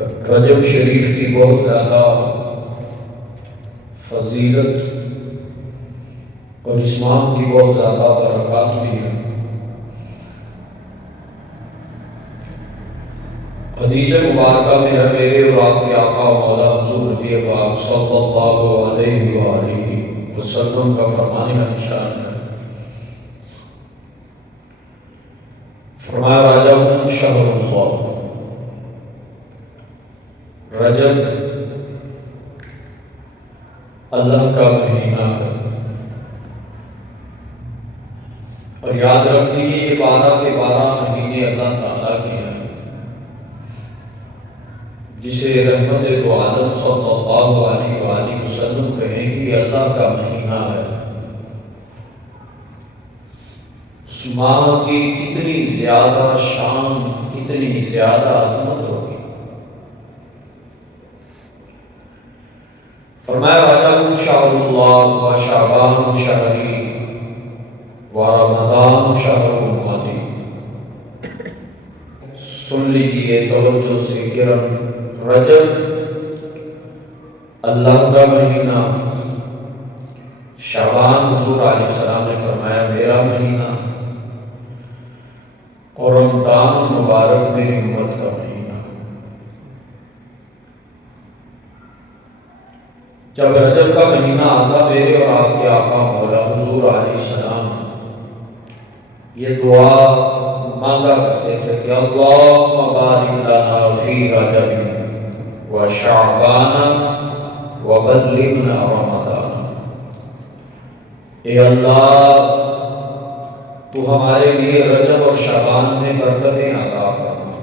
رجب شریف کی بہت زیادہ فضیلت اور اسلام کی بہت زیادہ برکات بھی ہیں۔ حدیث مبارکہ میں ہے میرے اور آپ کے آقا و مولا حضور نبی پاک صلی اللہ علیہ وآلہ وسلم کا فرمانے کا نشان ہے۔ فرمایا رجب شہر اللہ، رجب اللہ کا مہینہ ہے۔ اور یاد رکھ لیجیے یہ 12 کے 12 مہینے اللہ تعالیٰ کے ہیں، جسے رحمت دو عالم صلی اللہ علیہ وآلہ وسلم کہیں کہ یہ اللہ کا مہینہ ہے۔ اس ماہ کی کتنی زیادہ شان، کتنی زیادہ عظمت ہوگی۔ فرمایا رجب شہر اللہ و شعبان شہری و رمضان شہر امتی۔ سن لیجیے توجہ سے کرم، رجب اللہ کا مہینہ، شعبان حضور علیہ السلام نے فرمایا میرا مہینہ، اور رمضان مبارک میری امت کا مہینہ۔ جب رجب کا مہینہ آتا میرے اور آپ کے آقا مولا حضور علیہ السلام یہ دعا مانگا کرتے تھے کہ اللہم بارک لنا فی رجب و شعبان و بلغنا رمضان۔ اے اللہ تو ہمارے لیے رجب اور شعبان میں برکتیں عطا فرما،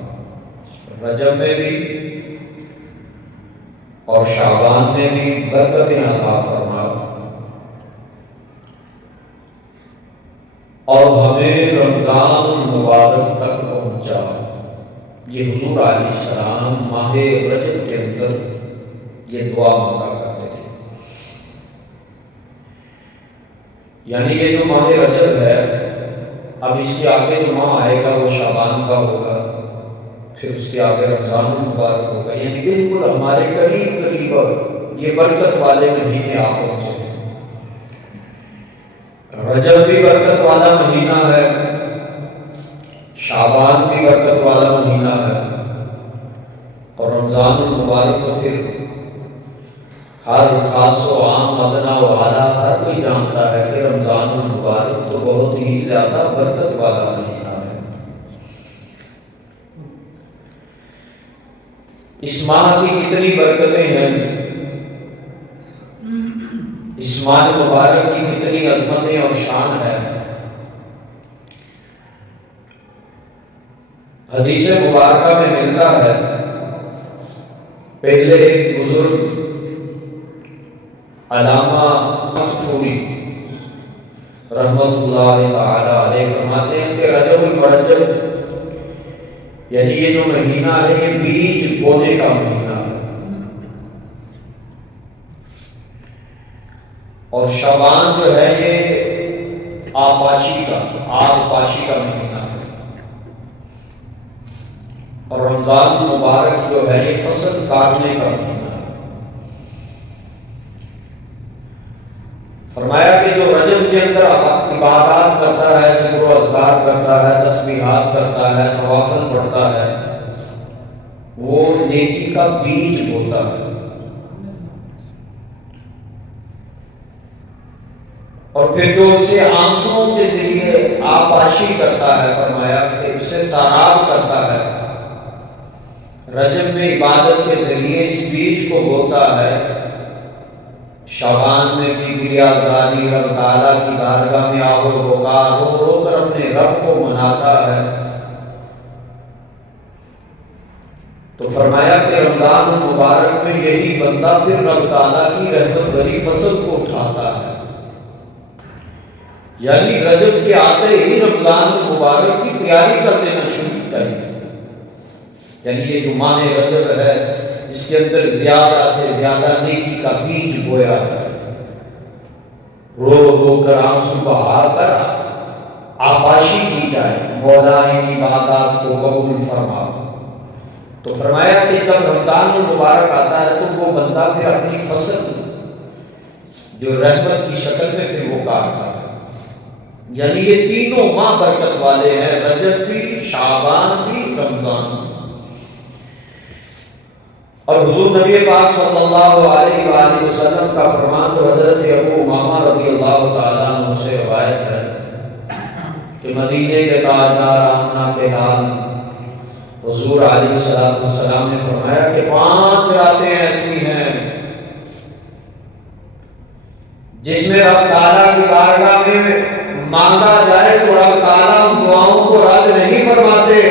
رجب میں بھی اور شعبان میں بھی برکتیں عطا فرما، اور ہمیں رمضان المبارک تک پہنچا۔ یہ حضور علیہ السلام ماہ رجب کے اندر یہ دعا مانگا کرتے تھے۔ یعنی یہ جو ماہ رجب ہے، اب اس کے آگے جو ماہ آئے گا وہ شعبان کا ہوگا، پھر اس کے آگے رمضان المبارک ہوگا، یعنی بالکل ہمارے قریب قریب یہ برکت والے مہینے آپ پہنچے ہیں۔ رجب بھی برکت والا مہینہ ہے، شعبان بھی برکت والا مہینہ ہے، اور رمضان المبارک کو پھر ہر خاص و عام ادنا و اعلیٰ ہر کوئی جانتا ہے کہ رمضان المبارک تو بہت ہی زیادہ برکت والا مہینہ ہے۔ اس ماہ کی کتنی برکتیں ہیں، اس ماہ مبارک کی کتنی عظمتیں اور شان ہے۔ حدیث مبارکہ میں ملتا ہے، پہلے ایک بزرگ علامہ صفوری رحمت اللہ تعالی علیہ فرماتے ہیں کہ رجب المرجب یعنی یہ جو مہینہ ہے یہ بیج بونے کا مہینہ ہے، اور شعبان جو ہے یہ آبپاشی کا مہینہ ہے، اور رمضان مبارک جو ہے یہ فصل کاٹنے کا مہینہ ہے۔ فرمایا کہ جو رجب کے اندر عبادات کرتا ہے، ذکر و اذکار کرتا ہے، تسبیحات کرتا ہے، نوافل پڑھتا ہے، وہ نیکی کا بیج بوتا ہے، اور پھر جو اسے آنسوؤں کے ذریعے آبپاشی کرتا ہے، فرمایا کہ اسے سراب کرتا ہے، رجب میں عبادت کے ذریعے اس بیج کو بوتا ہے، شعبان میں بھی گریا زاری رب تعالیٰ کی بارگاہ میں آہو ہوگا، رو رو کر اپنے رب کو مناتا ہے۔ تو فرمایا کہ رمضان المبارک میں یہی بندہ پھر رب تعالیٰ کی رحمت بھری فصل کو اٹھاتا ہے، یعنی رجب کے آتے ہی رمضان المبارک کی تیاری کر دینا شروع کریں۔ یعنی یہ جو ماہ رجب ہے اس کے اندر زیادہ سے زیادہ نیکی کا بیج بویا ہے، رو رو کر آنسو بہا کر آبپاشی کی جائے، مولا ان عبادات کو قبول فرما۔ تو فرمایا کہ جب رمضان المبارک آتا ہے تو وہ بندہ پھر اپنی فصل جو رحمت کی شکل میں پھر وہ کاٹتا ہے. یعنی یہ تینوں ماہ برکت والے ہیں، رجب بھی، شعبان بھی، رمضان بھی. اور حضور نبی پاک صلی اللہ علیہ وآلہ وسلم کا فرمان جو حضرت ابو امامہ رضی اللہ تعالیٰ عنہ سے روایت ہے کہ مدینے کے تاجدار آمنہ کے لال حضور علیہ السلام نے فرمایا کہ 5 راتیں ایسی ہیں جس میں رب تعالیٰ کی بارگاہ میں مانگا جائے تو رب تعالیٰ دعاؤں کو رد نہیں فرماتے.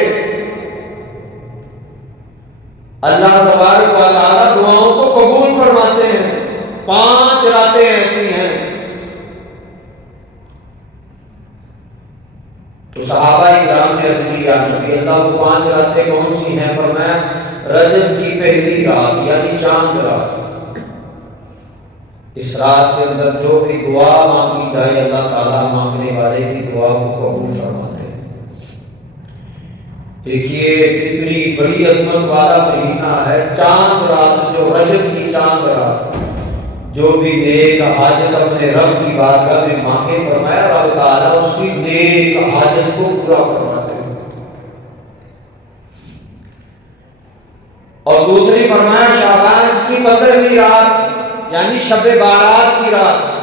اللہ تبارک و تعالیٰ دعاؤں کو قبول فرماتے ہیں. 5 راتیں ایسی ہیں. تو صحابہ کرام نے عرض کی یا نبی اللہ وہ 5 راتیں کون سی ہیں؟ فرمایا رجب کی پہلی رات یعنی چاند رات. اس رات کے اندر جو بھی دعا مانگی جائے اللہ تعالیٰ مانگنے والے کی دعا کو قبول فرماتے ہیں. دیکھیے کتنی بڑی عظمت والا مہینہ ہے چاند رات، جو رجب کی چاند رات. جو بھی نیک حاجت اپنے رب کی بارگاہ میں مانگے فرمایا رب تعالیٰ اس کی نیک حاجت کو پورا فرماتے ہیں. اور دوسری فرمایا شعبان کی 15ویں رات یعنی شب بارات کی رات.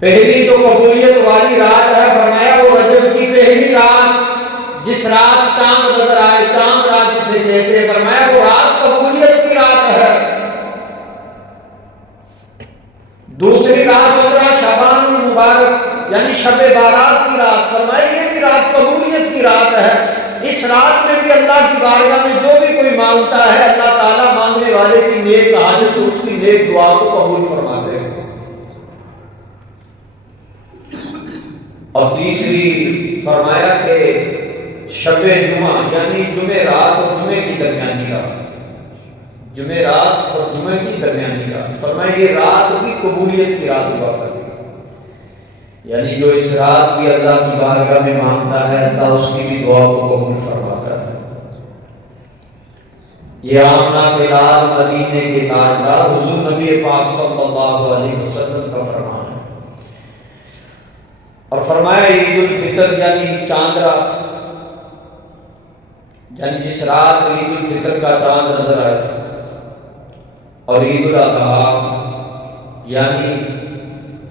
پہلی تو قبولیت والی رات ہے، فرمایا وہ رجب کی پہلی رات جس رات چاند نظر آئے، چاند رات جسے کہتے ہیں، فرمایا وہ رات قبولیت کی رات ہے. دوسری رات 15 شعبان المبارک یعنی شب بارات کی رات، فرمایا یہ بھی رات قبولیت کی رات ہے. اس رات میں بھی اللہ کی بارگاہ میں جو بھی کوئی مانگتا ہے اللہ تعالیٰ مانگنے والے کی نیک حاجت اس کی نیک دعا کو قبول فرماتے ہیں. اور تیسری فرمایا کہ شب جمعہ یعنی جمعرات اور جمعے کی درمیانی رات، جمعرات اور جمعے کی درمیانی رات، فرمایا یہ رات بھی قبولیت کی رات ہوا کرتی ہے. یعنی جو اس رات بھی اللہ کی بارگاہ میں مانگتا ہے اللہ اس کی بھی دعا کو قبول فرماتا ہے. یہ آمنہ کے لال مدینے کے تاجدار حضور نبی پاک صلی اللہ علیہ وسلم کا فرمان ہے. اور فرمایا عید الفطر یعنی چاند رات، یعنی جس رات عید الفطر کا چاند نظر آئے، اور عید الاضحیٰ یعنی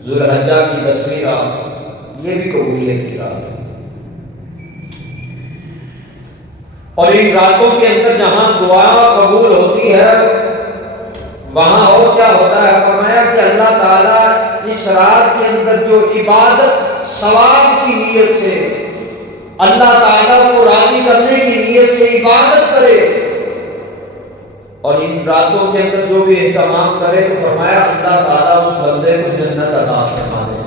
ذوالحجہ کی 10ویں رات، یہ بھی قبولیت کی رات ہے. اور ان راتوں کے اندر جہاں دعا قبول ہوتی ہے وہاں اور کیا ہوتا ہے؟ فرمایا کہ اللہ تعالیٰ اس رات کے اندر جو عبادت ثواب کی نیت سے اللہ تعالیٰ کو راضی کرنے کی نیت سے عبادت کرے اور ان راتوں کے اندر جو بھی اہتمام کرے تو فرمایا اللہ تعالیٰ اس بندے کو جنت عطا فرما دے.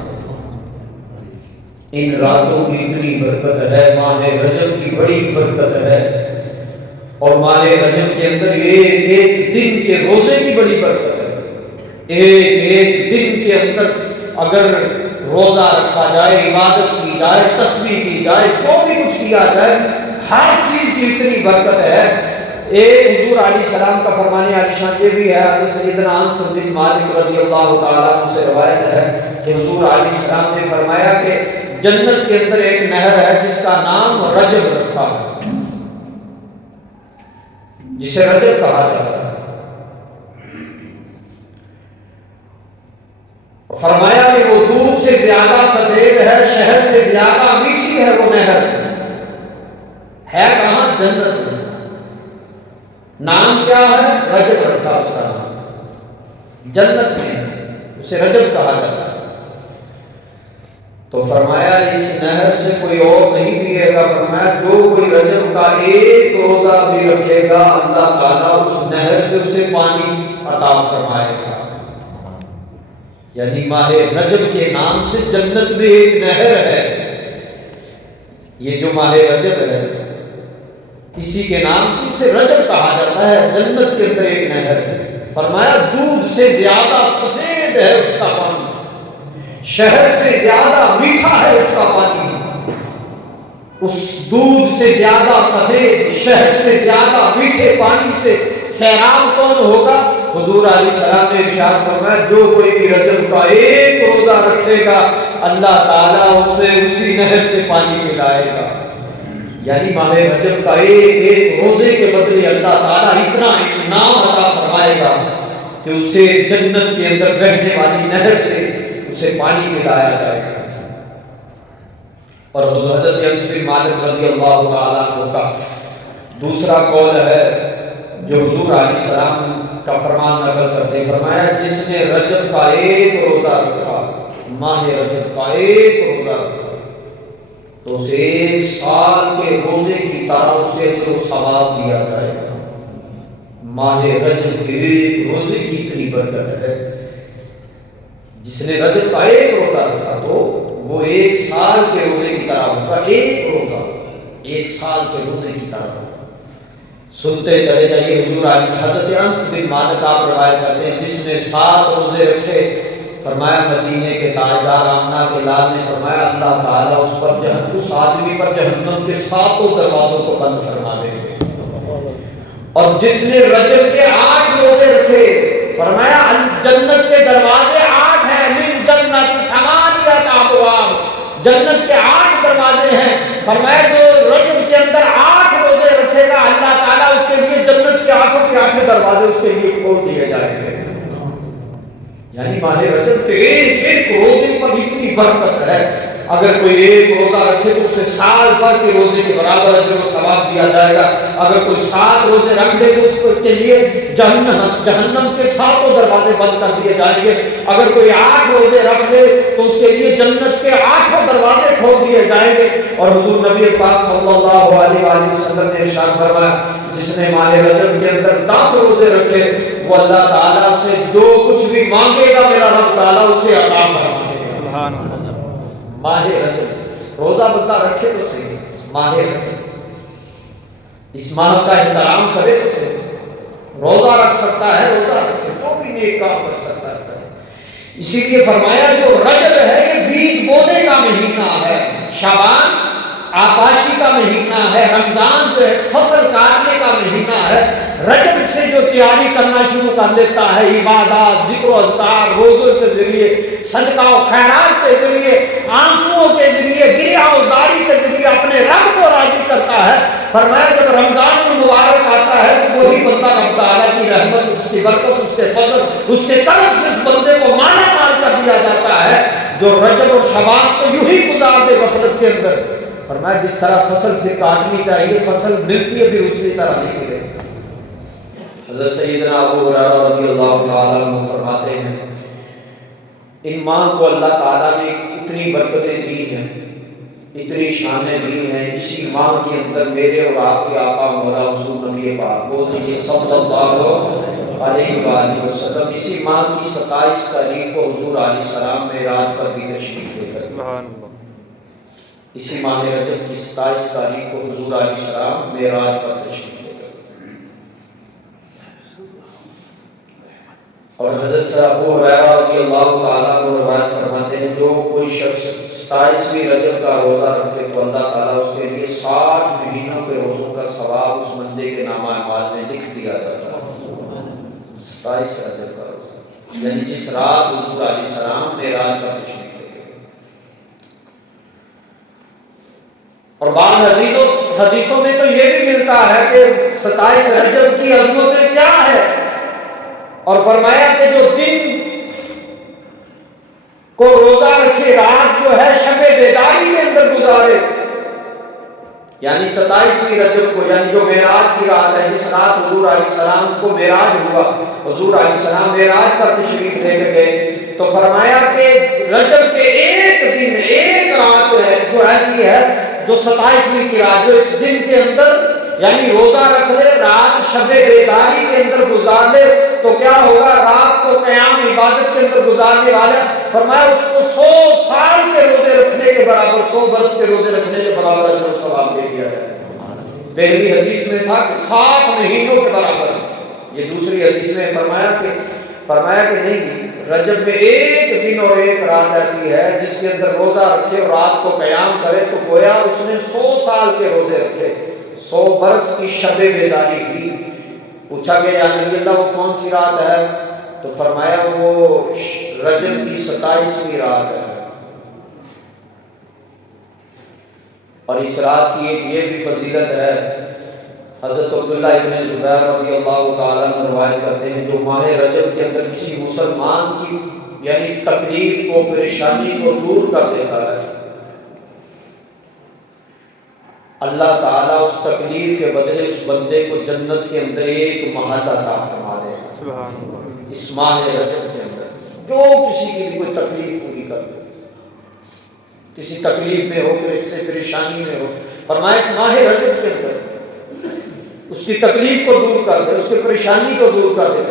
ان راتوں کی اتنی برکت ہے، ماہ رجب کی بڑی برکت ہے. اور ماہ رجب کے اندر ایک ایک دن کے روزے کی بڑی برکت ہے. ایک ایک دن کے اندر اگر روزہ رکھا جائے، عبادت کی جائے، تسبیح کی جائے، جو بھی کچھ کیا جائے، ہر چیز کی اتنی برکت ہے. ایک حضور علیہ السلام کا فرمانے عالی شان یہ بھی ہے، حضرت سیدنا انس بن مالک رضی اللہ تعالیٰ عنہ سے روایت ہے کہ حضور علیہ السلام نے فرمایا کہ جنت کے اندر ایک نہر ہے جس کا نام رجب رکھا ہے، جسے رجب کہا جاتا ہے. فرمایا کہ وہ دودھ سے زیادہ سفید ہے، شہد سے زیادہ میٹھی ہے وہ نہر. ہے کہاں؟ جنت میں. نام کیا ہے؟ رجب رکھا اس کا نام، جنت میں اسے رجب کہا جاتا ہے. تو فرمایا اس نہر سے کوئی اور نہیں پیے گا. فرمایا جو کوئی رجب کا ایک روزہ بھی رکھے گا اللہ تعالیٰ اس نہر سے اسے پانی عطا فرمائے گا. یعنی ماہ رجب کے نام سے جنت میں ایک نہر ہے. یہ جو ماہ رجب ہے اسی کے نام سے رجب کہا جاتا ہے. جنت کے اندر ایک نہر ہے. فرمایا دودھ سے زیادہ سفید ہے اس کا پانی، شہد سے زیادہ میٹھا ہے اس کا پانی. اس دودھ سے زیادہ سفید، شہد سے زیادہ میٹھے پانی سے سیراب کون ہوگا؟ حضور علیہ السلام نے ارشاد فرمایا جو کوئی بھی رجب کا ایک روزہ رکھے گا اللہ تعالیٰ اسے اسی نہر سے پانی پلائے گا۔ یعنی ماہ رجب کا ایک روزے کے بدلے اللہ تعالیٰ اتنا انعام عطا فرمائے گا کہ اسے جنت کے اندر بہنے والی نہر سے اسے پانی پلایا جائے گا۔ اور حضرت انس بن مالک رضی اللہ تعالیٰ عنہ کا دوسرا قول ہے جو حضور علیہ السلام کا فرمان نقل کرتے ہیں، فرمایا جس نے رجب کا ایک روزہ رکھا، ماہ رجب کا ایک روزہ رکھا تو اسے ایک سال کے روزے کی طرح اسے اجر و ثواب دیا جائے گا۔ ماہ رجب کے ایک روزے کی اتنی برکت ہے، جس نے رجب کا ایک روزہ رکھا تو وہ ایک سال کے روزے کی طرح ہوگا، ایک روزہ ایک سال کے روزے کی طرح ہوگا۔ سنتے چلے جائیے حضور علیہ حضرت انس بن مالک آپ روایت کرتے ہیں جس نے 7 روزے رکھے، فرمایا مدینے کے تاجدار آمنہ کے لال نے فرمایا اللہ تعالیٰ اس آدمی پر جہنم کے 7 دروازوں کو بند فرما دے گے۔ اور جس نے رجب کے 8 روزے رکھے، فرمایا جنت کے دروازے 8 ہیں، من جنت ثمانیۃ ابواب، جنت کے 8 دروازے ہیں، فرمایا جو رجب کے اندر 8 روزے رکھے گا اللہ تعالیٰ اس کے لیے جنت کے 8 دروازے اس کے لیے کھول دیے جائیں گے۔ یعنی ماہ رجب کے ایک روزے پر اتنی برکت ہے، اگر کوئی ایک روزہ رکھے تو اسے سال بھر کے روزے کے برابر اجر و ثواب دیا جائے گا۔ اگر کوئی 7 روزے رکھ لے تو اس کے لیے جہنم کے 7 دروازے بند کر دیے جائیں گے۔ اگر کوئی 8 روزے رکھ لے تو اس کے لیے جنت کے 8 دروازے کھول دیے جائیں گے۔ اور حضور نبی پاک صلی اللہ علیہ وآلہ وسلم نے ارشاد فرمایا جس نے ماہ رجب کے اندر 10 روزے رکھے وہ اللہ تعالیٰ سے جو کچھ بھی مانگے گا میرا رب تعالیٰ اسے عطا فرمائے گا۔ سبحان اللہ۔ ماہ رجب روزہ بندہ رکھے تو صحیح، ماہ رجب اس ماہ کا احترام کرے تو صحیح، روزہ رکھ سکتا ہے روزہ رکھے تو بھی نیک کام کر سکتا ہے۔ اسی لیے فرمایا جو رجب ہے یہ بیج بونے کا مہینہ ہے، شعبان آباشی کا مہینہ ہے، رمضان جو ہے فصل کاٹنے کا مہینہ ہے۔ رجب سے جو تیاری کرنا شروع کر دیتا ہے عبادات، ذکر و اذکار، روزوں کے ذریعے، صدقہ و خیرات کے ذریعے، آنسوؤں کے ذریعے، گریہ و زاری کے ذریعے اپنے رب کو راضی کرتا ہے۔ فرمایا جب رمضان المبارک آتا ہے تو وہی بندہ رب تعالیٰ کی رحمت، اس کی برکت، اس کے فضل، اس کے کرم سے اس بندے کو مالا مال کر دیا جاتا ہے جو رجب اور شعبان کو یوں ہی گزار دے غفلت کے اندر۔ فرمایا جس طرح فصل سے کاٹنی چاہیے فصل ملتی ہے پھر اسی طرح نہیں ملے۔ حضرت سیدنا ابو ہریرہ رضی اللہ تعالیٰ عنہ فرماتے ہیں ان ماہ کو اللہ تعالیٰ نے اتنی برکتیں دی ہیں، اتنی شانیں دی ہیں، اسی ماہ کے اندر میرے اور آپ کے آقا مولا حضور نبی پاک بولتے صلی اللہ علیہ وآلہ وسلم اسی ماہ کی 27 تاریخ کو حضور علیہ السلام معراج پر بھی تشریف لے کر اسی ماہ رجب کی 27 تاریخ کو حضور علیہ السلام معراج پر تشریف لے کر اور حضرت ابو ہریرہ رضی اللہ تعالیٰ عنہ روایت فرماتے ہیں جو کوئی شخص 27ویں رجب کا روزہ رکھے تو اللہ تعالیٰ اس کے لیے 60 مہینوں کے روزوں کا ثواب اس بندے کے نامہ اعمال میں لکھ دیا جاتا ہے۔ 27 رجب کا روزہ یعنی جس رات حضور علیہ السلام معراج پر تشریف لے گئے۔ اور بعض حدیثوں میں تو یہ بھی ملتا ہے کہ 27 رجب کی عظمتیں کیا ہے، اور فرمایا کہ جو دن کو روزہ رکھے رات جو ہے شب بیداری کے اندر گزارے، یعنی 27ویں رجب کو یعنی جو معراج کی رات ہے جس رات حضور علیہ السلام کو معراج ہوا، حضور علیہ السلام معراج پر تشریف لے کے گئے تو فرمایا کہ رجب کے ایک دن ایک رات ہے جو ایسی ہے جو 27ویں کی رات جو اس دن کے اندر یعنی روزہ رکھ لے رات شب بیداری کے اندر گزار لے تو کیا ہوگا، رات کو قیام عبادت کے اندر گزارنے والا فرمایا اس کو 100 سال کے روزے رکھنے کے برابر 100 برس کے روزے رکھنے کے برابر اجر و ثواب دے دیا جائے۔ پہلی حدیث میں تھا کہ 7 مہینوں کے برابر، یہ دوسری حدیث میں فرمایا کہ نہیں رجب میں ایک دن اور ایک رات ایسی ہے جس کے اندر روزہ رکھے اور رات کو قیام کرے تو گویا اس نے 100 سال کے روزے رکھے، 100 برس کی شب بیداری کی۔ پوچھا کہ یا نبی اللہ وہ کون سی رات ہے؟ تو فرمایا وہ رجب کی 27ویں رات ہے۔ اور اس رات کی ایک یہ بھی فضیلت ہے، حضرت عبداللہ ابن زبیر رضی اللہ تعالیٰ عنہ روایت کرتے ہیں جو ماہ رجب کے اندر کسی مسلمان کی یعنی تکلیف کو پریشانی کو دور کر دیتا ہے، اللہ تعالیٰ اس تکلیف کے بدلے اس بندے کو جنت کے اندر ایک محل عطا فرما دے اس ماہ رجب کے اندر۔ جو کسی کی بھی کوئی تکلیف پوری کر دے، کسی تکلیف میں ہو، کسی پریشانی میں ہو، فرمایا اس ماہ رجب کے اندر اس کی تکلیف کو دور کر دے، اس کی پریشانی کو دور کر دے،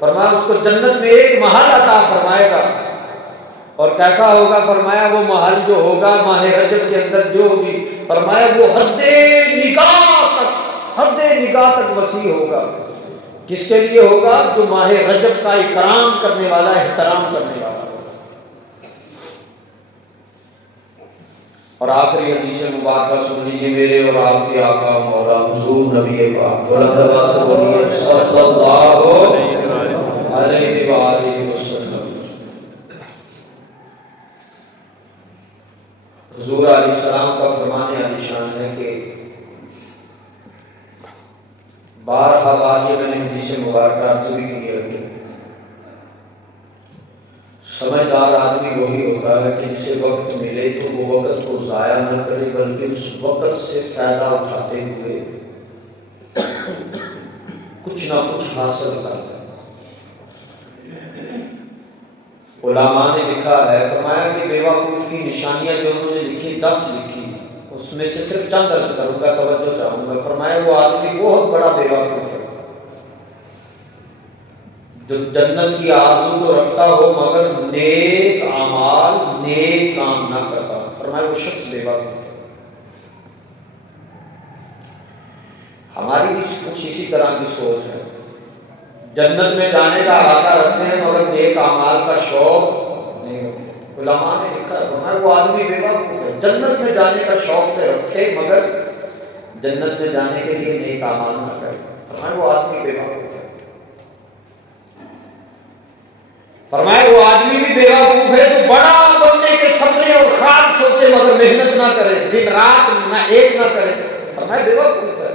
فرمایا اس کو جنت میں ایک محل عطا فرمائے گا۔ اور کیسا ہوگا؟ فرمایا وہ محل جو ہوگا ماہ رجب کے اندر جو ہوگی، فرمایا وہ حد نگاہ تک وسیع ہوگا۔ کس کے لیے ہوگا؟ جو ماہ رجب کا اکرام کرنے والا، احترام کرنے والا۔ اور آخری حدیث مبارکہ سن لیجیے میرے اور آپ کے آقا مولا حضور نبی پاک صلی اللہ علیہ وآلہ وسلم۔ حضور علیہ السلام کا فرمان عالی شان ہے کہ بارہا بار یہ میں نے حدیث مبارکہ عرض بھی کی ہے کہ سمجھدار آدمی وہی ہوتا ہے کہ جسے وقت ملے تو وہ وقت کو ضائع نہ کرے بلکہ اس وقت سے فائدہ اٹھاتے ہوئے کچھ نہ کچھ حاصل کرتا ہے۔ علماء نے لکھا ہے، فرمایا کہ بیوقوف کی نشانیاں جو انہوں نے لکھی 10 لکھی، اس میں سے صرف چند عرض کروں گا، توجہ چاہوں گا۔ فرمایا وہ آدمی بہت بڑا بیوقوف ہے جو جنت کی آرزو تو رکھتا ہو مگر نیک اعمال، نیک کام نہ کرتا۔ فرمایا وہ شخص بیوقوف ہے۔ ہماری بھی کچھ اسی طرح کی سوچ ہے، جنت میں جانے کا ارادہ رکھتے ہیں مگر نیک اعمال کا شوق نہیں ہوتا۔ علماء نے لکھا ہے، فرمایا وہ آدمی بیوقوف ہے، جنت میں جانے کا شوق تو رکھے مگر جنت میں جانے کے لیے نیک اعمال نہ کرے۔ فرمایا وہ آدمی بیوقوف ہے۔ فرمایا وہ آدمی بھی بیوقوف ہے جو بڑا بننے کے سپنے اور خواب سوچے مگر محنت نہ کرے، دن رات نہ ایک نہ کرے۔ فرمایا بیوقوف ہے۔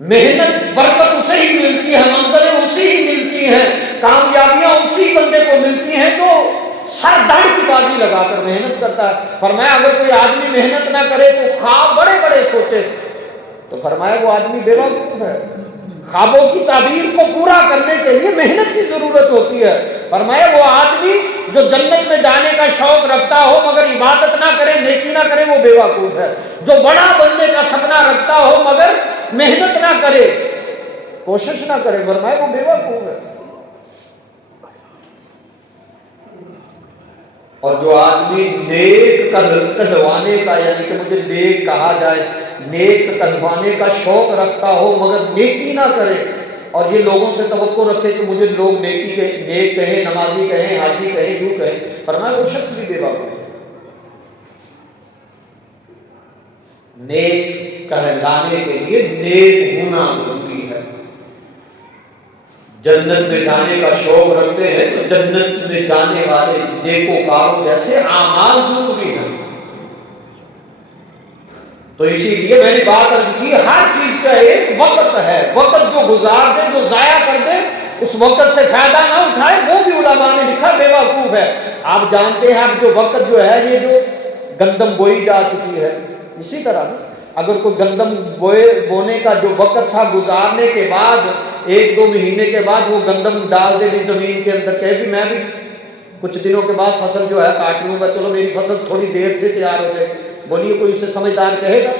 محنت برکت اسے ہی ملتی ہے، منزلیں اسی ہی ملتی ہیں، کامیابیاں اسی بندے کو ملتی ہیں جو سر دار کی بازی لگا کر محنت کرتا ہے۔ فرمایا اگر کوئی آدمی محنت نہ کرے تو خواب بڑے بڑے سوچے تو فرمایا وہ آدمی بیوقوف ہے۔ خوابوں کی تعبیر کو پورا کرنے کے لیے محنت کی ضرورت ہوتی ہے۔ فرمایا وہ آدمی جو جنت میں جانے کا شوق رکھتا ہو مگر عبادت نہ کرے، نیکی نہ کرے، وہ بیوقوف ہے۔ جو بڑا بننے کا سپنا رکھتا ہو مگر محنت نہ کرے، کوشش نہ کرے، فرمایا وہ بیوقوف ہے۔ اور جو آدمی نیک کہلوانے کا یعنی کہ مجھے نیک کہا جائے، نیک کہلوانے کا شوق رکھتا ہو مگر نیکی نہ کرے، اور یہ لوگوں سے توقع رکھے کہ مجھے لوگ نیکی کہیں، نیک کہیں، نمازی کہیں، حاجی کہیں، یوں کہیں، فرمایا وہ شخص بھی بیوقوف ہے۔ نیک کہلانے کے لیے نیک ہونا ضروری ہے۔ جنت میں جانے کا شوق رکھتے ہیں تو جنت میں جانے والے نیکوکاروں جیسے اعمال ضروری ہیں۔ تو اسی لیے میں نے بات عرض کی، ہر چیز کا ایک وقت ہے، وقت جو گزار دے، جو ضائع کر دے، اس وقت سے فائدہ نہ اٹھائے، وہ بھی علماء نے لکھا بیوقوف ہے۔ آپ جانتے ہیں اب جو وقت جو ہے یہ جو گندم بوئی جا چکی ہے، اسی طرح اگر کوئی گندم بونے کا جو وقت تھا گزارنے کے بعد 1-2 مہینے کے بعد وہ گندم ڈال دے بھی زمین کے اندر، کہ بھی میں بھی کچھ دنوں کے بعد فصل جو ہے کاٹ لوں گا، چلو میری فصل تھوڑی دیر سے تیار ہو جائے، بولیے کوئی اسے سمجھدار کہے گا؟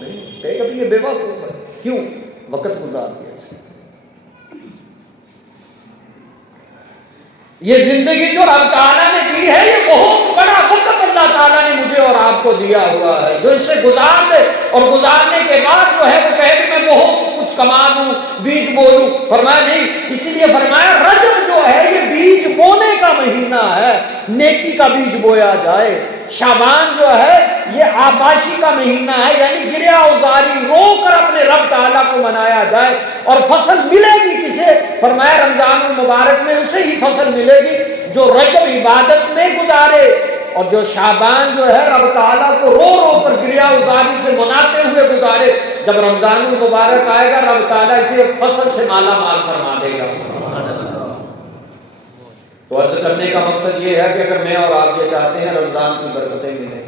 نہیں کہے گا بھی یہ بیوقوف ہے۔ کیوں؟ وقت گزار دیا اسے۔ یہ زندگی جو رب تعالیٰ نے دی ہے یہ بہت بڑا وقت اللہ تعالیٰ نے مجھے اور آپ کو دیا ہوا ہے، جو اسے گزار دے اور گزارنے کے بعد جو ہے وہ کہے کہ میں بہت کچھ کما دوں، بیج بو لوں؟ فرمایا نہیں، اسی لیے فرمایا رجب جو ہے یہ بیج بونے کا مہینہ ہے، نیکی کا بیج بویا جائے۔ شعبان جو ہے یہ آباشی کا مہینہ ہے، یعنی گریہ اوزاری رو کر اپنے رب تعالیٰ کو منایا جائے۔ اور فصل ملے گی کسے؟ فرمایا رمضان المبارک میں اسے ہی فصل ملے گی جو رجب عبادت میں گزارے، اور جو شعبان جو ہے رب تعالیٰ کو رو رو کر گریہ اوزاری سے مناتے ہوئے گزارے۔ جب رمضان المبارک آئے گا رب تعالیٰ اسے فصل سے مالا مال فرما دے گا۔ تو عرض کرنے کا مقصد یہ ہے کہ اگر میں اور آپ یہ چاہتے ہیں رمضان کی برکتیں ملیں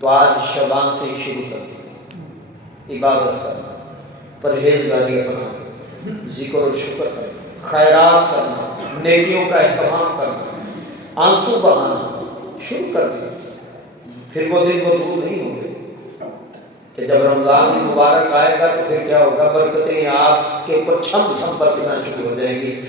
تو آج شعبان سے ہی شروع کر دیں، عبادت کرنا، پرہیزگاری اپنانا، ذکر و شکر کرنا، خیرات کرنا، نیکیوں کا اہتمام کرنا، آنسو بہانا شروع کر دیں۔ پھر وہ دن وہ دور نہیں ہوں گے کہ جب رمضان مبارک آئے گا تو پھر کیا ہوگا، برکتیں آپ کے اوپر چھم چھم برسنا شروع ہو جائیں گی۔